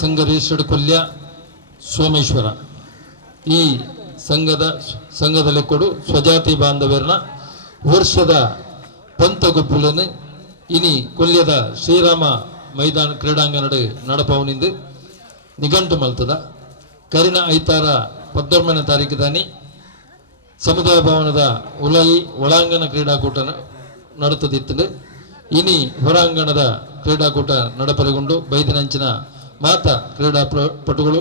ಸಂಘ ರಿಜಿಸ್ಟರ್ಡ್ ಕೊಲ್ಯ ಸೋಮೇಶ್ವರ. ಈ ಸಂಘದ ಸಂಘದಲ್ಲಿ ಕೊಡು ಸ್ವಜಾತಿ ಬಾಂಧವ್ಯರನ್ನ ವರ್ಷದ ಪಂತಗೊಪ್ಪುಲನ್ನು ಇನಿ ಕೊಲ್ಯದ ಶ್ರೀರಾಮ ಮೈದಾನ ಕ್ರೀಡಾಂಗಣ ನಡಪವನಿಂದ ನಿಘಂಟು ಮಲ್ತದ. ಕರಿನ ಐತಾರ ಪದ್ದೊಂಬನೇ ತಾರೀಕು ದಾನಿ ಸಮುದಾಯ ಭವನದ ಉಲೈ ಒಳಾಂಗಣ ಕ್ರೀಡಾಕೂಟ ನಡತದಿತ್ತು ಇನಿ ಹೊರಾಂಗಣದ ಕ್ರೀಡಾಕೂಟ ನಡಪರೆಗೊಂಡು ಬೈದಿನಂಚಿನ ಮಾತ, ಕ್ರೀಡಾ ಪಟುಗಳು,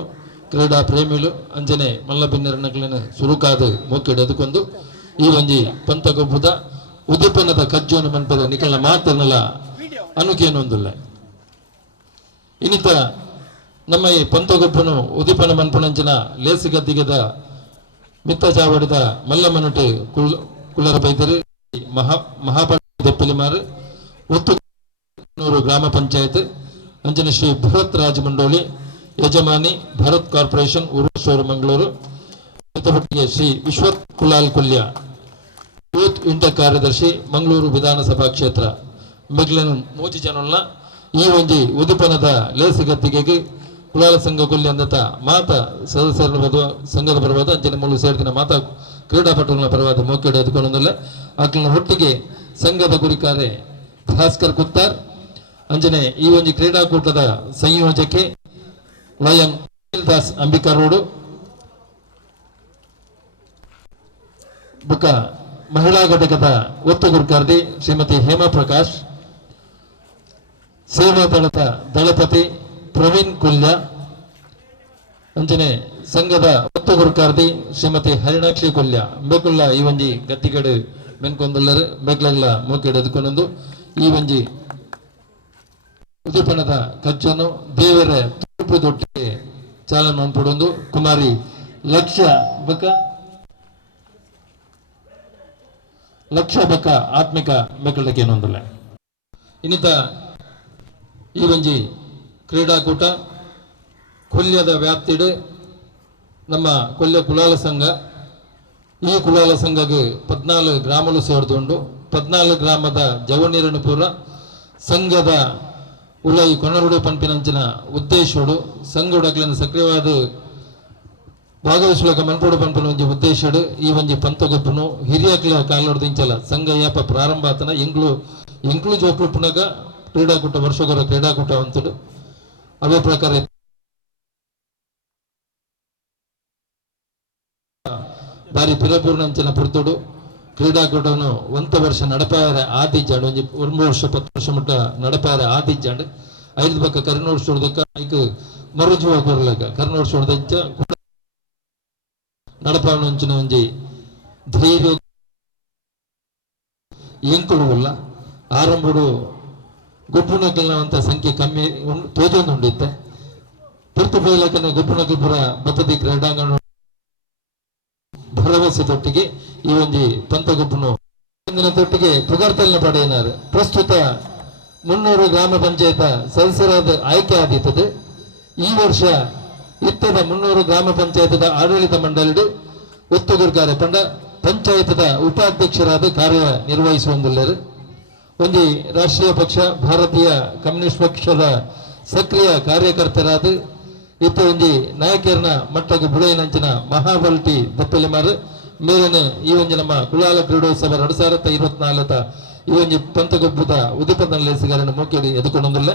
ಕ್ರೀಡಾ ಪ್ರೇಮಿಗಳು, ಅಂಜನೆ ಮಲ್ಲಬಿನ್ನೆರನಗಳನ್ನು ಸುರುಕಾದ ಮೋಕಿಡ ಎದುಕೊಂಡು ಈ ಒಂಜಿ ಪಂತಗೊಬ್ಬದ ಉದಿಪನದ ಕಜ್ಜೋನ ಮನ್ಪದ ನಿಕಲ್ನ ಮಾತನಲ್ಲ ಅನುಕೇನೊಂದಿಲ್ಲ ಇನ್ನಿತ ನಮ್ಮ ಈ ಪಂತಗೊಬ್ಬನು ಉದಿಪನ ಮನ್ಪುನಂಚಿನ ಲೇಸಿಗದ್ದಿಗದ ಮಿತ್ತ ಚಾವಡಿದ ಮಲ್ಲಮನಟಿ ಕುಲ್ ಕುಲ್ಲರ ಬೈದರು, ಮಹಾ ಮಹಾಪಣ ದೆಪ್ಪಲಿಮಾರು ಒತ್ತು ಗ್ರಾಮ ಪಂಚಾಯತ್ ಅಂಜನ ಶ್ರೀ ಬೃಹತ್ ರಾಜ ಮಂಡೋಳಿ ಯಜಮಾನಿ ಭಾರತ್ ಕಾರ್ಪೊರೇಷನ್ ಉರುಸೂರು ಮಂಗಳೂರು. ಜೊತೆಗೆ ಶ್ರೀ ವಿಶ್ವತ್ ಕುಲಾಲ್ ಕುಲ್ಯ ಯೂತ್ ಇಂಟರ್ ಕಾರ್ಯದರ್ಶಿ, ಮಂಗಳೂರು ವಿಧಾನಸಭಾ ಕ್ಷೇತ್ರ. ಮಿಗ್ಲನ್ ಮೂಜಿ ಜನಲ್ನ ಈ ಒಂಜಿ ಉದುಪನದ ಲೇಸಿಗತ್ತಿಗೆಗೆ ಕುಲಾಲ ಸಂಘ ಕುಲ್ಯ ಅಂದತ ಮಾತ ಸದಸ್ಯರ ಸಂಘದ ಪರವಾದ ಅಂಚಿನ ಮೂಲ ಸೇರಿದ ಮಾತ ಕ್ರೀಡಾಪಟುಗಳ ಪರವಾದ ಮೋಕೆಡೆ ಎದುಕೊಂಡೊಂದಿಲ್ಲ ಆಕಲಿನ ಒಟ್ಟಿಗೆ ಸಂಘದ ಗುರಿಕಾರೆ ಭಾಸ್ಕರ್ ಕುತ್ತಾರ್. ಅಂಜನೆ ಈ ಒಂದು ಕ್ರೀಡಾಕೂಟದ ಸಂಯೋಜಕೆ ಲಯನ್ ದಾಸ್ ಅಂಬಿಕಾ ರೋಡು ಬುಕ್ಕ ಮಹಿಳಾ ಘಟಕದ ಒತ್ತು ಗುರುಕಾರ್ದಿ ಶ್ರೀಮತಿ ಹೇಮಾ ಪ್ರಕಾಶ್. ಸೇವಾ ದಳದ ದಳಪತಿ ಪ್ರವೀಣ್ ಕುಲ್ಯ. ಅಂಜನೆ ಸಂಘದ ಒತ್ತು ಗುರುಕಾರ್ದಿ ಶ್ರೀಮತಿ ಹರಿಣಾಕ್ಷಿ ಕುಲ್ಯ. ಬೇಕುಲ್ಲ ಈ ಒಂಜಿ ಗತ್ತಿಗಡು ಮೆನ್ಕೊಂದುಲ್ಲರು ಬೇಕಲ್ಲ ಮೂಕೆಡು ಈ ಒಂಜಿ ಉದಿಪಣದ ಖರ್ಚನ್ನು ದೇವರ ತೂಪು ದೊಟ್ಟಿಗೆ ಚಾಲನೆ ಮಾಡ್ಕೊಡೊಂದು ಕುಮಾರಿ ಲಕ್ಷ ಬಕ ಲಕ್ಷ ಬಕ ಆತ್ಮಿಕ ಮಕ್ಕಳಕ್ಕೆ ಏನೊಂದಿಲ್ಲ ಇನ್ನಿತ ಈ ಒಂಜಿ ಕ್ರೀಡಾಕೂಟ, ಕೊಲ್ಯದ ವ್ಯಾಪ್ತಿಡು, ನಮ್ಮ ಕೊಲ್ಯ ಕುಲಾಲ ಸಂಘ. ಈ ಕುಲಾಲ ಸಂಘಗೆ ಪದ್ನಾಲ್ಕು ಗ್ರಾಮಲು ಸೇರಿದುಂಡು ಪದ್ನಾಲ್ಕು ಗ್ರಾಮದ ಜವನೀರಣಪುರ ಪೂರ ಸಂಘದ ಉಲೈ ಕೊನರುಡು ಪಂಪಿನಂಚಿನ ಉದ್ದೇಶೋಡು ಸಂಘುಡಕ್ಲಿನ ಸಕ್ರಿಯವಾದ ಭಾಗವಹಿಸುವ ಮನ್ಪೋಡು ಪಂಪಿನ ಒಂಜಿ ಉದ್ದೇಶಡು ಈ ಒಂಜಿ ಪಂತಗೊಬ್ಬನು ಹಿರಿಯಕ್ಲ ಕಾಲೊಡ್ದಿಂಚಲ ಸಂಘ ಯಾಪ ಪ್ರಾರಂಭ ಆತನ ಎಂಗ್ಲು ಎಂಕ್ಲು ಜೋಕ್ಲು ಪುನಗ ಕ್ರೀಡಾಕೂಟ ವರ್ಷಗೊರ ಕ್ರೀಡಾಕೂಟ ಅಂತಡು ಅವೇ ಪ್ರಕಾರ ಬಾರಿ ಪಿರಪೂರ್ಣ ಅಂಚಿನ ಪುರ್ತುಡು ಕ್ರೀಡಾಕೂಟವನ್ನು ಒಂತ ವರ್ಷ ನಡಪಾರ ಆದಿಜ್ಜಾಂಡು ಒಂಜಿ ಒಂದು ವರ್ಷ, ಪತ್ತು ವರ್ಷ ಮಟ್ಟ ನಡಪಾರ ಆದಿಜ್ಜಾಂಡು ಐದು ಪಕ್ಕ ಕರ್ನೋರ್ ಸುಡ್ದಕ್ಕ ಐಕ್ ಮರುಜುವ ಕೊರ್ಲಕ ಕರ್ನೂರು ಸುಡ್ದಂಚ ನಡಪಾವಣ ಒಂಚಿನ ಒಂಜಿ ಧೈರ್ಯ ಎಂಕುಳುವುಲ್ಲ. ಆರಂಭಡು ಅಂತ ಸಂಖ್ಯೆ ಕಮ್ಮಿ ಉಂಡು ತೋಜೊಂದು ಉಂಡಿತ್ತೆ ಪುರ್ತು ಬಯಲಕನ ಪುರ ಬತ್ತದಿ ಕ್ರೀಡಾಂಗಣ ಭರವಸೆ ತೊಟ್ಟಿಗೆ ಈ ಒಂದು ಪಂತಗೊಬ್ಬನು ಇಂದಿನ ತೊಟ್ಟಿಗೆ ಪುಗಾರ್ತಲಿನ ಪಡೆಯನಾರು ಪ್ರಸ್ತುತ ಮುನ್ನೂರು ಗ್ರಾಮ ಪಂಚಾಯತ ಸದಸ್ಯರಾದ ಆಯ್ಕೆ ಆದೀತದೆ. ಈ ವರ್ಷ ಇತ್ತದ ಮುನ್ನೂರು ಗ್ರಾಮ ಪಂಚಾಯತದ ಆಡಳಿತ ಮಂಡಳಿ ಒತ್ತುಗುರ್ಗಾರೆ ಪಂಡ ಪಂಚಾಯತದ ಉಪಾಧ್ಯಕ್ಷರಾದ ಕಾರ್ಯ ನಿರ್ವಹಿಸುವಂದಿಲ್ಲರು ಒಂದು ರಾಷ್ಟ್ರೀಯ ಪಕ್ಷ, ಭಾರತೀಯ ಕಮ್ಯುನಿಸ್ಟ್ ಪಕ್ಷದ ಸಕ್ರಿಯ ಕಾರ್ಯಕರ್ತರಾದ ಇತ್ತ ಒಂಜಿ ನಾಯಕಿಯರ್ನ ಮಟ್ಟಕ್ಕೆ ಬುಡೈನಂಚಿನ ಮಹಾಬಲ್ಟಿ ದಪ್ಪಲಿಮಾರು ಮೇಲಿನ ಈ ಒಂಜಿ ನಮ್ಮ ಕುಲಾಲ ಕ್ರೀಡೋತ್ಸವ ಎರಡು ಸಾವಿರದ ಇಪ್ಪತ್ನಾಲ್ಕ ಈ ಒಂಜಿ ಪಂತಗೊಬ್ಬದ ಉದಿಪದ ಲೇಸಿಗಾರನ ಮುಖ್ಯದಿ ಎದುಕೊಂಡೊಂದಿಲ್ಲ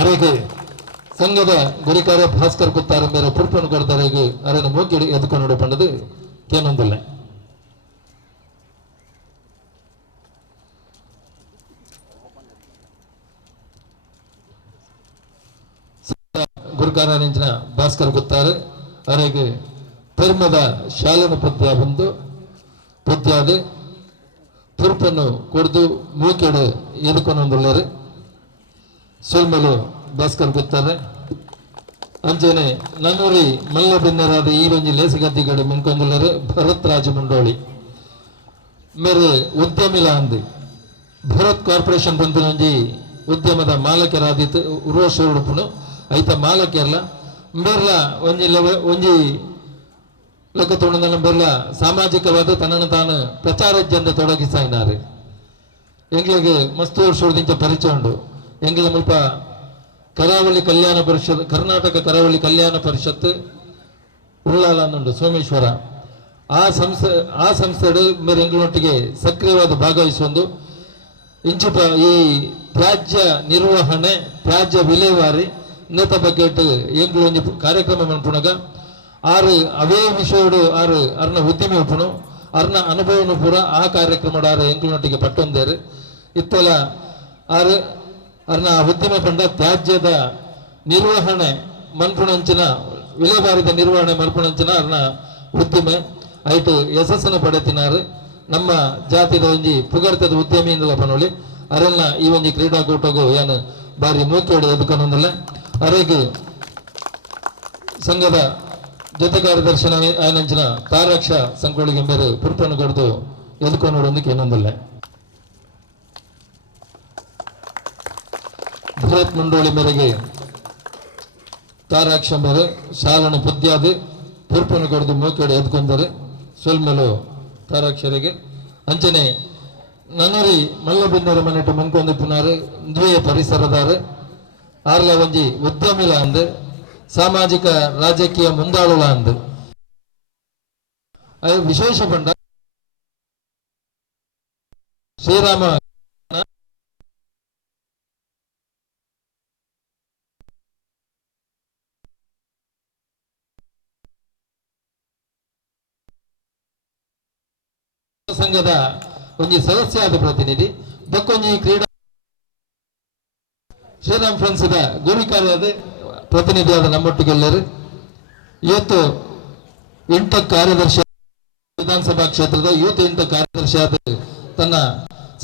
ಅರೆಗೆ ಸಂಘದ ಗುರಿಕಾರ ಭಾಸ್ಕರ್ ಕುತ್ತಾರ ಮೇರೆ ಪುರ್ಪನ್ ಕೊಡ್ತಾರೆ ಅರನ ಮೂಕೆಡಿ ಎದುಕೊಂಡು ಪಂಡದು ಕೇನೊಂದಿಲ್ಲ. ಗುರುಕಾರಾನಿಂಚಿನ ಭಾಸ್ಕರ್ ಗೊತ್ತಾರೆ. ಅವರಿಗೆ ಧರ್ಮದ ಶಾಲನ ಪದ್ಯ ಬಂದು ಪದ್ಯಾದಿ. ತುರುಪನ್ನು ಕೊಡ್ದು ಮೂಕೆಡೆ ಎದುಕೊಂಡೊಂದುಳ್ಳರು ಸೋಲ್ಮಲು ಭಾಸ್ಕರ್ ಗೊತ್ತಾರೆ. ಅಂಜನೆ ನನ್ನೂರಿ ಮಲ್ಲ ಬೆನ್ನರಾದ ಈ ಒಂಜಿ ಲೇಸಗದ್ದಿಗಡೆ ಮಿನ್ಕೊಂದುಳ್ಳರು ಭರತ್ ರಾಜ ಮುಂಡೋಳಿ ಮೇರೆ ಉದ್ಯಮಿಲ ಅಂದಿ. ಭರತ್ ಕಾರ್ಪೊರೇಷನ್ ಬಂದು ಒಂಜಿ ಉದ್ಯಮದ ಮಾಲಕರಾದಿತ್ತು ಉರ್ವಶ ಉಡುಪುನು. ಐತ ಮಾಲಕ್ಯರ್ಲ ಬರ್ಲ, ಒಂಜಿ ಲವ, ಒಂಜಿ ಲೆಕ್ಕ ತೊಗೊಂಡ ಬರ್ಲ, ಸಾಮಾಜಿಕವಾದ ತನ್ನನ್ನು ತಾನು ಪ್ರಚಾರ ಜನ ತೊಡಗಿಸಾಯಿನಾರು. ಎಂಗ್ಲಿಗೆ ಮಸ್ತ್ ವರ್ಷದಿಂದ ಪರಿಚಯ ಉಂಡು. ಎಂಗ್ಲ ಮುಲ್ಪ ಕರಾವಳಿ ಕಲ್ಯಾಣ ಪರಿಷತ್, ಕರ್ನಾಟಕ ಕರಾವಳಿ ಕಲ್ಯಾಣ ಪರಿಷತ್, ಉಳ್ಳಾಲ ಅನ್ನುಂಡು ಸೋಮೇಶ್ವರ. ಆ ಸಂಸ್ಥೆ, ಆ ಸಂಸ್ಥೆಡು ಮೇರೆ ಎಂಗ್ಳೊಟ್ಟಿಗೆ ಸಕ್ರಿಯವಾದ ಭಾಗವಹಿಸೊಂದು ಇಂಚಿಪ ಈ ತ್ಯಾಜ್ಯ ನಿರ್ವಹಣೆ, ತ್ಯಾಜ್ಯ ವಿಲೇವಾರಿ ಬಗ್ಗೆ ಎಂಗ್ಲು ಒಂಜಿ ಕಾರ್ಯಕ್ರಮ ಮನ್ಪುಣಗ ಆರು ಅವೇ ವಿಷಯಡು ಆರು ಅರ್ನ ಉದ್ದಿಮೆ ಉಪ್ಪುಣು ಅರ್ನ ಅನುಭವನು ಪೂರ ಆ ಕಾರ್ಯಕ್ರಮ ಆರು ಎಂಗ್ಲೊಟ್ಟಿಗೆ ಪಟ್ಟೊಂದೇರು. ಇತ್ತಲ ಆರು ಅರ್ನ ಉದ್ಯಮ ಪಂಡ ತ್ಯಾಜ್ಯದ ನಿರ್ವಹಣೆ, ಮನ್ಪುಣಂಚಿನ, ವಿಲೇವಾರಿದ ನಿರ್ವಹಣೆ ಮಲ್ಪುಣಂಚಿನ ಅರ್ನ ಉದ್ದಿಮೆ ಆಯ್ತು. ಯಶಸ್ಸನ್ನು ಪಡೆತಿನಾರು. ನಮ್ಮ ಜಾತಿದ ಒಂಜಿ ಪುಗರ್ತದ ಉದ್ಯಮಿಯಿಂದಲ ಪನೋಳಿ ಅರೆಲ್ಲ ಈ ಒಂಜಿ ಕ್ರೀಡಾಕೂಟಗೂ ಏನು ಬಾರಿ ಮೂಕೆಡು ಎದುಕೊಂದಲ್ಲ ಅರೆಗೆ ಸಂಘದ ಜೊತೆ ಕಾರ್ಯದರ್ಶಿ ಆಯನಂಚಿನ ತಾರಾಕ್ಷ ಸಂಕೋಳಿಗೆ ಬೇರೆ ಪುರುಪನ್ನು ಕೊಡ್ದು ಎದುಕೊಂಡೊಂದಕ್ಕೆ ಏನೊಂದಿಲ್ಲ ಬೃಹತ್ ಮುಂಡೋಳಿ ಮೇರೆಗೆ ತಾರಾಕ್ಷ ಬೇರೆ ಶಾಲನ ಪದ್ಯಾದಿ ಪುರುಪನ್ನು ಕೊಡ್ದು ಮೂಕಡೆ ಎದ್ಕೊಂಡರೆ ಸೊಲ್ಮೆಲು ತಾರಾಕ್ಷರಿಗೆ. ಅಂಚನೆ ನನ್ನೂರಿ ಮಲ್ಲಬಿನ್ನೂರ ಮನೆಟ್ಟು ಮುಂಕೊಂದು ಪುನಾರೆ ದ್ವೇ ಪರಿಸರದಾರು. ಆರ್ಲ ಒಂಜಿ ಉದ್ಯಮಿಲ ಅಂದ್, ಸಾಮಾಜಿಕ ರಾಜಕೀಯ ಮುಂದಾಳುಲ ಅಂದ್. ವಿಶೇಷ ಪಂಡ ಶ್ರೀರಾಮ. ಸಂಘದ ಒಂದು ಸದಸ್ಯ ಆದ ಪ್ರತಿನಿಧಿ, ಬಕ್ಕೊಂಜಿ ಕ್ರೀಡಾ ಶ್ರೀರಾಮ್ ಫ್ರೆಂಡ್ಸ್ದ ಗುರಿ ಕಾರ್ಯದ ಪ್ರತಿನಿಧಿಯಾದ ನಮ್ಮೊಟ್ಟಿಗೆ ಎಲ್ಲರೂ ಇವತ್ತು ಇಂಟ ಕಾರ್ಯದರ್ಶಿ ವಿಧಾನಸಭಾ ಕ್ಷೇತ್ರದ ಯೂತ್ ಇಂಟ ಕಾರ್ಯದರ್ಶಿಯಾದ ತನ್ನ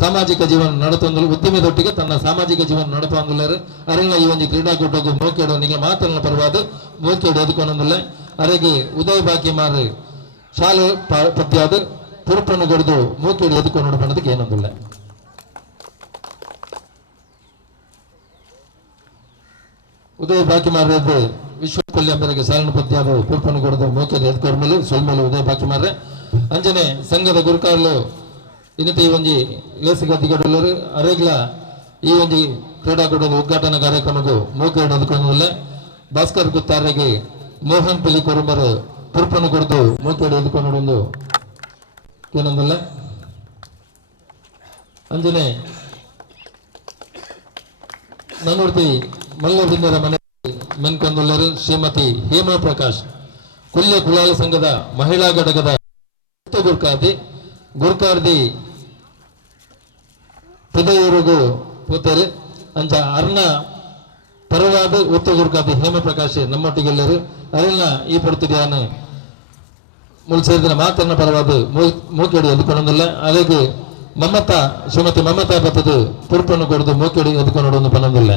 ಸಾಮಾಜಿಕ ಜೀವನ ನಡೆತೊಂದು ಉದ್ಯಮದೊಟ್ಟಿಗೆ ತನ್ನ ಸಾಮಾಜಿಕ ಜೀವನ ನಡಪಂಗುಲ್ಲರು ಅರೆಲ್ಲ ಈ ಒಂದು ಕ್ರೀಡಾಕೂಟಕ್ಕೂ ಮೋಕೆಡು ನಿಮಗೆ ಮಾತನ್ನ ಪರವಾದ ಮೋಕೆಡು ಎದುಕೊಂಡೊಂದಿಲ್ಲ ಅರೆಗೆ ಉದಯ ಬಾಕಿ ಮಾರಿ ಶಾಲೆ ಪದ್ಯಾದ ಪುರುಪನ್ನು ಗಡಿದು ಮೂಕೆಡು ಎದುಕೊಂಡು ಬಂದದಕ್ಕೆ ಏನೊಂದಿಲ್ಲ. ಉದಯ ಬಾಕಿ ಮಾರ್ರೆ ವಿಶ್ವ ಕೊಲ್ಯಾಂಬರಿಗೆ ಸಾಲಿನ ಪದ್ಯಾದ ಪೂರ್ಪನಗೌಡದ ಕೊಡದು ಎದ್ಕೊರ್ಮಲು ಸೊಲ್ಮೇಲೆ ಉದಯ ಬಾಕಿ ಮಾರ್ರೆ ಅಂಜನೆ ಸಂಘದ ಗುರುಕಾರ್ಲು ಇನ್ನಿತ ಈ ಒಂಜಿ ಲೇಸಿಗೆ ಅಧಿಕಾರಿಗಳು ಅರೆಗ್ಲ ಈ ಒಂಜಿ ಕ್ರೀಡಾಕೂಟದ ಉದ್ಘಾಟನಾ ಕಾರ್ಯಕ್ರಮದ ಮೂಕೆಡು ಎದ್ಕೊಂಡಲ್ಲ ಭಾಸ್ಕರ್ ಗುತ್ತಾರಿಗೆ ಮೋಹನ್ ಪಿಲಿ ಕುರುಮರು ಪುರುಪನ್ನು ಕೊಡ್ದು ಮೂಕೆಡು ಎದ್ಕೊಂಡು ಏನಂದಲ್ಲ ಅಂಜನೆ, ನನ್ನೂರ್ತಿ ಮಲ್ಲಬಿಂದರ ಮನೆ ಮೆನ್ಕೊಂದುಳ್ಳರು ಶ್ರೀಮತಿ ಹೇಮಾ ಪ್ರಕಾಶ್ ಕುಲ್ಯ ಕುಲಾಲ ಸಂಘದ ಮಹಿಳಾ ಘಟಕದ ಉತ್ತ ಗುರ್ಕಾದಿ ಗುರ್ಕಾರ್ದಿ ಪುದಯೂರುಗು ಪೂತರು ಅಂಚ ಅರ್ನ ಪರವಾದ ಉತ್ತ ಗುರ್ಕಾದಿ ಹೇಮ ಪ್ರಕಾಶ್ ನಮ್ಮೊಟ್ಟಿಗೆಲ್ಲರು ಅರಣ್ಯ ಈ ಪಡ್ತಿದ್ಯಾನು ಮುಳ್ ಸೇರಿದ ಮಾತನ್ನ ಪರವಾದ ಮೂಕೆಡಿ ಎದ್ಕೊಂಡೊಂದಿಲ್ಲ ಅದಕ್ಕೆ ಮಮತಾ ಶ್ರೀಮತಿ ಮಮತಾ ಬತ್ತದು ಪುರುಪನ್ನು ಕೊಡದು ಮೂಕೆಡಿ ಎದ್ಕೊಂಡು ಪನ್ನೊಂದಿಲ್ಲ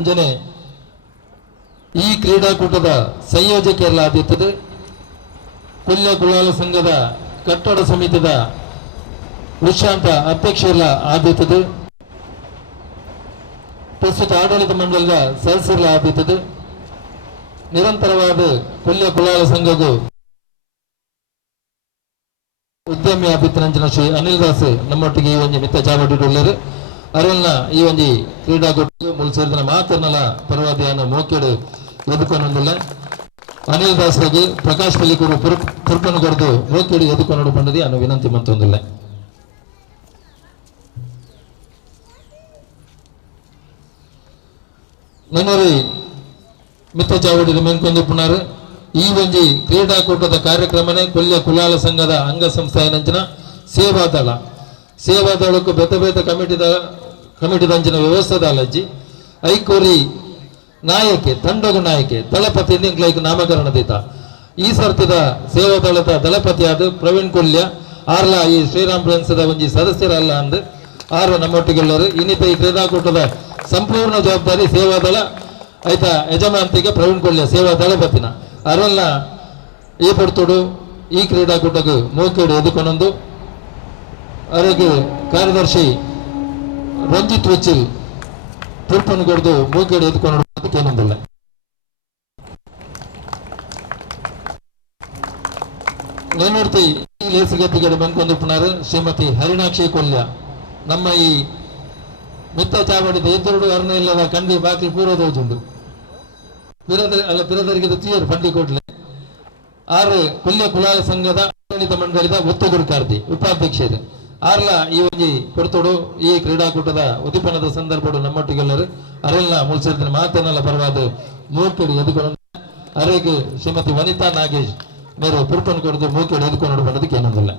ಅಂಜನೆ ಈ ಕ್ರೀಡಾಕೂಟದ ಸಂಯೋಜಕಿಯಲ್ಲ ಆದಿತ್ತದು ಕುಲ್ಯ ಕುಲಾಲ ಸಂಘದ ಕಟ್ಟಡ ಸಮಿತಿದ ವಿಶ್ರಾಂತ ಅಧ್ಯಕ್ಷರೆಲ್ಲ ಆದ್ಯತದೆ ಪ್ರಸ್ತುತ ಆಡಳಿತ ಮಂಡಲದ ಸದಸ್ಯರೆಲ್ಲ ಆದ್ಯತದೆ ನಿರಂತರವಾದ ಕುಲ್ಯ ಕುಲಾಲ ಸಂಘದ ಉದ್ಯಮಿ ಅಭಿತ್ರಂಜನ ಶ್ರೀ ಅನಿಲ್ ದಾಸ್ ನಮ್ಮೊಟ್ಟಿಗೆ ಈ ಒಂದು ಮಿತ್ತ ಚಾವಟಿಡುಳ್ಳರು ಅರಲ್ನ ಈ ಒಂಜಿ ಕ್ರೀಡಾಕೂಟ ಮುಲ್ ಸೇರಿದ ಮಾತನ್ನಲ ಪರವಾದಿಯನ್ನು ಮೋಕೆಡು ಎದುಕೊಂಡೊಂದಿಲ್ಲ ಅನಿಲ್ ದಾಸ್ರಿಗೆ ಪ್ರಕಾಶ್ ಪಲ್ಲಿಕೂರು ಪುರುಪನ್ನು ಕೊಡ್ದು ಮೋಕೆಡು ಎದುಕೊಂಡು ಬಂದದಿ ಅನ್ನು ವಿನಂತಿ ಮಂತೊಂದಿಲ್ಲ ನನ್ನೂರಿ ಮಿತ್ತ ಚಾವಡಿದ ಮೆನ್ಕೊಂದು ಪುನರ್ ಈ ಒಂಜಿ ಕ್ರೀಡಾಕೂಟದ ಕಾರ್ಯಕ್ರಮನೇ ಕೊಲ್ಯ ಕುಲಾಲ ಸಂಘದ ಅಂಗ ಸಂಸ್ಥೆಯಂಚಿನ ಸೇವಾದಳ ಸೇವಾದಳಕ್ಕೂ ಬೆತ್ತ ಬೇತ ಕಮಿಟಿದ ಕಮಿಟಿದಂಚಿನ ವ್ಯವಸ್ಥೆದ ಅಲಜಿ ಐಕೋರಿ ನಾಯಕೆ, ತಂಡಗು ನಾಯಕೆ, ದಳಪತಿ ನಿಂಗ್ಲೈಕ್ ನಾಮಕರಣ ದೀತ. ಈ ಸರ್ತಿದ ಸೇವಾದಳದ ದಳಪತಿಯಾದ ಪ್ರವೀಣ್ ಕೊಲ್ಯ, ಆರ್ಲ ಈ ಶ್ರೀರಾಮ್ ಫ್ರೆಂಡ್ಸ್ದ ಒಂಜಿ ಸದಸ್ಯರಲ್ಲ ಅಂದ್ ಆರು ನಮ್ಮೊಟ್ಟಿಗೆಲ್ಲರು. ಇನ್ನಿತ ಈ ಕ್ರೀಡಾಕೂಟದ ಸಂಪೂರ್ಣ ಜವಾಬ್ದಾರಿ ಸೇವಾದಳ, ಆಯ್ತ ಯಜಮಾಂತಿಗೆ ಪ್ರವೀಣ್ ಕೊಲ್ಯ, ಸೇವಾ ದಳಪತಿನ. ಅರಲ್ಲ ಈ ಪಡ್ತೋಡು ಈ ಕ್ರೀಡಾಕೂಟಕ್ಕೆ ಮೂಕೇಡು ಎದುಕೊಂಡೊಂದು ಆರೋಗ್ಯ ಕಾರ್ಯದರ್ಶಿ ರಂಜಿತ್ ವೆಚ್ಚಿಲ್ ಕೊಡ್ದು ಮೂಗಡೆ ಎದ್ಕೊಂಡು ಅದಕ್ಕೇನೊಂದಿಲ್ಲ ನೇನೂರ್ತಿ ಲೇಸಗತಿಗಡೆ ಬಂದ್ಕೊಂಡಿಪ್ಪನಾರು ಶ್ರೀಮತಿ ಹರಿಣಾಕ್ಷಿ ಕೊಲ್ಯ. ನಮ್ಮ ಈ ಮಿತ್ತ ಚಾವಡಿದ ಎದುರುಡು ಅರಣ ಇಲ್ಲದ ಕಂಡಿ ಬಾಕಿ ಪೂರೋದೋಜುಂಡು ಬಿರದರಿ ಅಲ್ಲ ಬಿರದರಿಗಿದ ತೀರ್ ಫಂಡಿ ಕೊಡ್ಲಿ. ಆರು ಕೊಲ್ಯ ಕುಲಾಲ ಸಂಘದ ಆಡಳಿತ ಮಂಡಳಿದ ಒತ್ತುಗುರುಕಾರ್ತಿ ಉಪಾಧ್ಯಕ್ಷ ಇದೆ. ಆರ್ಲ ಈ ಒಂಜಿ ಕೊಡ್ತೋಡು ಈ ಕ್ರೀಡಾಕೂಟದ ಉದ್ದೀಪನದ ಸಂದರ್ಭಡು ನಮ್ಮೊಟ್ಟಿಗೆಲ್ಲರು ಅರೆಲ್ಲ ಮುಳ್ಸಿರ್ತೀನಿ ಮಾತನ್ನೆಲ್ಲ ಪರವಾದ ಮೂಕೆಡು ಎದುಕೊಂಡು ಅರೆಗೆ ಶ್ರೀಮತಿ ವನಿತಾ ನಾಗೇಶ್ ಮೇರು ಪುರುಪನ್ ಕೊಡದು ಮೂಕೆಡು ಎದುಕೊಂಡು ಬಂದದಕ್ಕೆ ಏನೊಂದಿಲ್ಲ.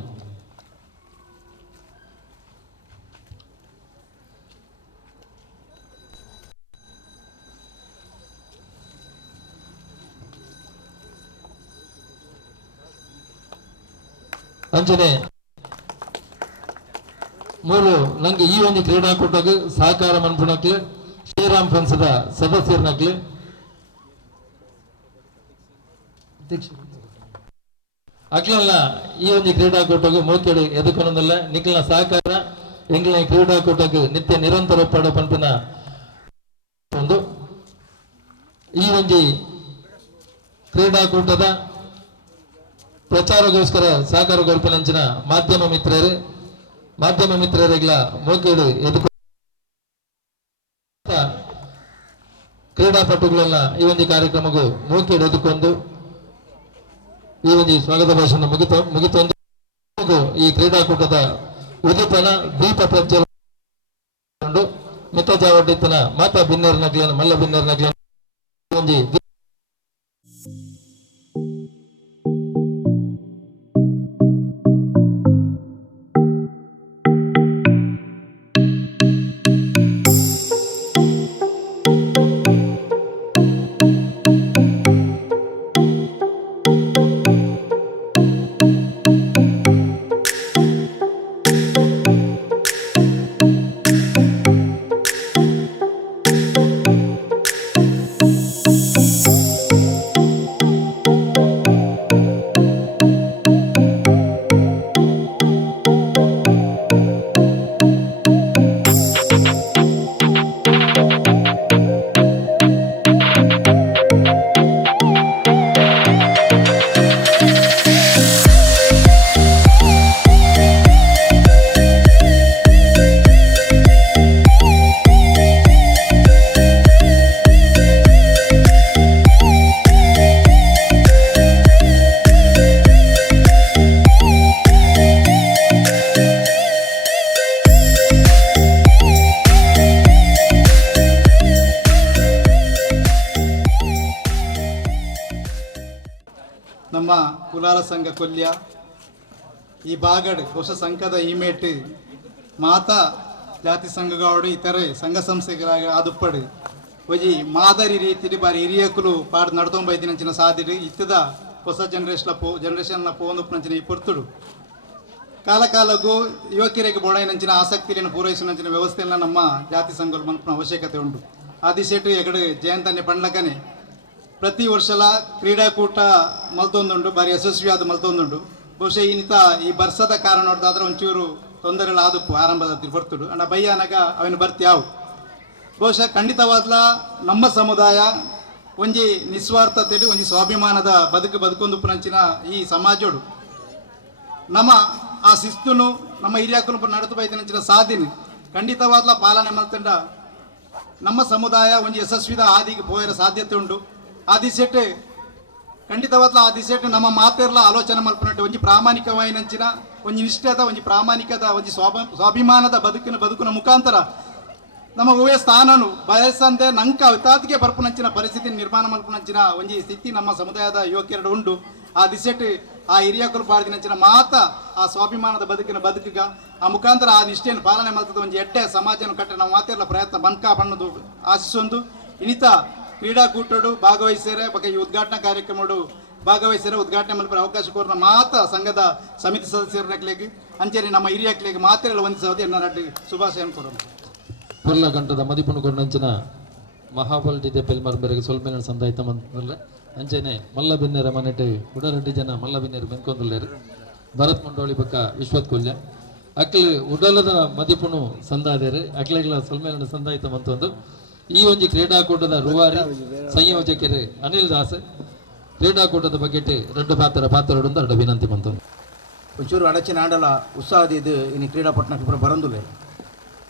ಅಂಚನೆ ಮೂರು, ನಂಗೆ ಈ ಒಂದು ಕ್ರೀಡಾಕೂಟಕ್ಕೆ ಸಹಕಾರ ಮನ್ಪಣಕ್ಲಿ ಶ್ರೀರಾಮ್ ಫ್ರೆಂಡ್ಸ್ ಸದಸ್ಯರನಕ್ಲೆ ಅಕ್ಲಲ್ಲ ಈ ಒಂದು ಕ್ರೀಡಾಕೂಟಕ್ಕೆ ಮೋಕಡಿ ಎದುಕೊಂಡಲ್ಲ ನಿಕ್ಲ ಸಹಕಾರ ಎಂಗ್ಲ ಕ್ರೀಡಾಕೂಟಕ್ಕೆ ನಿತ್ಯ ನಿರಂತರ ಪಡ ಪಂಪಿನ ಒಂದು. ಈ ಒಂದು ಕ್ರೀಡಾಕೂಟದ ಪ್ರಚಾರಗೋಸ್ಕರ ಸಹಕಾರ ಗೊಲ್ಪನಂಚಿನ ಮಾಧ್ಯಮ ಮಿತ್ರರು ಮಾಧ್ಯಮ ಮಿತ್ರರಿಗಳ ಮೋಕೆಡು ಎದುಕು ಕ್ರೀಡಾಪಟುಗಳೆಲ್ಲ ಈ ಒಂದು ಕಾರ್ಯಕ್ರಮಕ್ಕೂ ಮೋಕೆಡು ಎದುಕೊಂಡು ಈ ಒಂದು ಸ್ವಾಗತ ಭಾಷಣ ಮುಗಿತ, ಮುಗಿತೊಂದು ಈ ಕ್ರೀಡಾಕೂಟದ ಉದಿತನ ದೀಪ ಪ್ರಜ್ವಲ ಮಿತ ಜಾವಡಿತನ ಮಾತಾ ಭಿನ್ನರ್ನಗ್ಲನ ಮಲ್ಲ ಭಿನ್ನರ್ನಗ್ಲನ ಒಂದು ಸಂಘ ಕೊಲ್ಯ ಈ ಬಾಗಡ್, ಹೊಸ ಸಂಘದ ಈಮೇಟ್ ಮಾತಾ ಜಾತಿ ಸಂಘಗಳು ಇತರೆ ಸಂಘ ಸಂಸ್ಥೆಗಳಾಗ ಆದುಪ್ಪಡು ಒಜಿ ಮಾದರಿ ರೀತಿಲಿ ಬಾರಿ ಹಿರಿಯಕುಲು ಪಾಡು ನಡ್ದೊಂಬೈದಿನಂಚಿನ ಸಾಧಿಡು ಇತ್ತದ ಹೊಸ ಜನರೇಷನ್ ಪೋ ಜನರೇಷನ್ನ ಪೋಂದುಪ್ಪನಂಚಿನ ಈ ಪೊರ್ತುಡು. ಕಾಲ ಕಾಲಕ್ಕೂ ಯುವಕರಿಗೆ ಬೋಡೈನಂಚಿನ ಆಸಕ್ತಿಯನ್ನು ಪೂರೈಸುವಂಚಿನ ವ್ಯವಸ್ಥೆಯನ್ನ ನಮ್ಮ ಜಾತಿ ಸಂಘಗಳು ಮಲ್ಪನ ಅವಶ್ಯಕತೆ ಉಂಟು. ಆ ದಿಶೆಟ್ಟು ಎಗಡೆ ಜಯಂತನ್ನೇ ಪಂಡ್ಲಕನೆ ಪ್ರತಿ ವರ್ಷಲ ಕ್ರೀಡಾಕೂಟ ಮಲ್ತೊಂದುಂಡು ಬಾರಿ ಯಶಸ್ವಿಯಾದ ಮಲ್ತೊಂದುಂಡು ಬಹುಶಃ ಇನ್ನಿತ ಈ ಬರ್ಸದ ಕಾರಣ ನೋಡಿದಾದ್ರೆ ಒಂಚೂರು ತೊಂದರೆ ಆದಪ್ಪು ಆರಂಭದ ಬರ್ತುಡು ಅಂಡ ಬಯ್ಯಾನಗ ಅವನು ಬರ್ತ್ಯಾವು ಬಹುಶಃ ಖಂಡಿತವಾದ್ಲ ನಮ್ಮ ಸಮುದಾಯ ಒಂಜಿ ನಿಸ್ವಾರ್ಥತೆ ಒಂಜಿ ಸ್ವಾಭಿಮಾನದ ಬದುಕು ಬದುಕೊಂದು ಪುನಂಚಿನ ಈ ಸಮಾಜೋಡು. ನಮ್ಮ ಆ ಶಿಸ್ತುನು, ನಮ್ಮ ಹಿರಿಯಕ್ಕನು ನಡೆದು ಬೈದಿನಂಚಿನ ಸಾಧಿನಿ. ಖಂಡಿತವಾದ್ಲ ಪಾಲನೆ ಮಲ್ತಂಡ ನಮ್ಮ ಸಮುದಾಯ ಒಂದು ಯಶಸ್ವಿದ ಆದಿಗೆ ಪೋಯರ ಸಾಧ್ಯತೆ ಉಂಟು. ಆ ದಿಸೆಟ್ಟು ಖಂಡಿತವಾದ್ಲ ಆ ದಿಸೆಟ್ ನಮ್ಮ ಮಾತೆರ್ಲ ಆಲೋಚನೆ ಮಲ್ಪನಟ್ಟು ಒಂಜಿ ಪ್ರಾಮಾಣಿಕವಾಯಿನಂಚಿನ ಒಂಜಿ ನಿಷ್ಠೆದ ಒಂಜಿ ಪ್ರಾಮಾಣಿಕದ, ಒಂಜಿ ಸ್ವಾಭ, ಸ್ವಾಭಿಮಾನದ ಬದುಕಿನ ಬದುಕಿನ ಮುಖಾಂತರ ನಮ್ಮ ಹೂವೆ ಸ್ಥಾನನು, ಬಯಸಂದೆ ನಂಕ ಹಿತಾತಿಗೆ ಬರ್ಪುನಂಚಿನ ಪರಿಸ್ಥಿತಿ ನಿರ್ಮಾಣ ಮಲ್ಪನಂಚಿನ ಒಂಜಿ ಸ್ಥಿತಿ ನಮ್ಮ ಸಮುದಾಯದ ಯೋಕೆರೆಡು ಉಂಡು. ಆ ದಿಸೆಟ್, ಆ ಹಿರಿಯಕರು ಬಾಳ್ದಿನಂಚಿನ ಮಾತ, ಆ ಸ್ವಾಭಿಮಾನದ ಬದುಕಿನ ಬದುಕಿಗ, ಆ ಮುಖಾಂತರ ಆ ನಿಷ್ಠೆಯನ್ನು ಪಾಲನೆ ಮಾಡ್ತದ ಒಂದು ಎಡ್ಡೆ ಸಮಾಜನ ಕಟ್ಟ, ನಾವು ಮಾತಿರಲ ಪ್ರಯತ್ನ ಬನ್ಕ ಬಣ್ಣದು ಆಶಿಸೊಂದು ಇನ್ನಿತ ಕ್ರೀಡಾಕೂಟಡು ಭಾಗವಹಿಸಿದರೆ ಬಗ್ಗೆ ಈ ಉದ್ಘಾಟನಾ ಕಾರ್ಯಕ್ರಮಡು ಭಾಗವಹಿಸಿದರೆ ಉದ್ಘಾಟನೆ ಮಲ್ಪರ ಅವಕಾಶ ಕೋರಿನ ಮಾತ ಸಂಘದ ಸಮಿತಿ ಸದಸ್ಯರಕ್ಕೆ ಅಂಚೇರಿ ನಮ್ಮ ಹಿರಿಯಕ್ಲಿಗೆ ಮಾತ್ರ ವಂದಿಸೋದು ಎನ್ನ ಶುಭಾಶಯ ಕೊಡೋಣ ಪುರ್ಲ ಗಂಟದ ಮದಿಪುಣು ಕೊಂಡಂಚಿನ ಮಹಾಬಲ್ ಡಿದೆ ಪೆಲ್ಮರ್ ಬೆರೆಗೆ ಸೊಲ್ಮೇನ ಸಂದಾಯಿತ ಮಂದಲ್ಲ ಅಂಚೆನೆ ಮಲ್ಲ ಬಿನ್ನೆರ ಉಡಲಡ್ಡಿ ಜನ ಮಲ್ಲ ಬಿನ್ನೆರು ಬೆನ್ಕೊಂದುಲ್ಲೇರು ಭರತ್ ಮಂಡೋಳಿ ಬಕ್ಕ ವಿಶ್ವತ್ ಕೊಲ್ಯ. ಅಕ್ಲೆ ಉಡಲದ ಮದಿಪುಣು ಸಂದಾದೇರು ಅಕ್ಲೆಗಳ ಸೊಲ್ಮೇನ ಸಂದಾಯಿತ ಮಂತೊಂದು. ಈ ಒಂದು ಕ್ರೀಡಾಕೂಟದ ರೂವಾರಿ ಸಂಯೋಜಕರು ಅನಿಲ್ ದಾಸ್. ಕ್ರೀಡಾಕೂಟದ ಬಗ್ಗೆ రెండు ಪಾತ್ರ ಪಾತ್ರ ಅಂತ ವಿನಂತಿ ಬಂತು. ಒಂಚೂರು ಅಡಚಿನ ಆಡಲ ಉತ್ಸಾಹದ ಇದು ಇನ್ನು ಕ್ರೀಡಾಪಟ್ಟಣಕ್ಕೆ ಪೂರ ಬರಂದುವೆ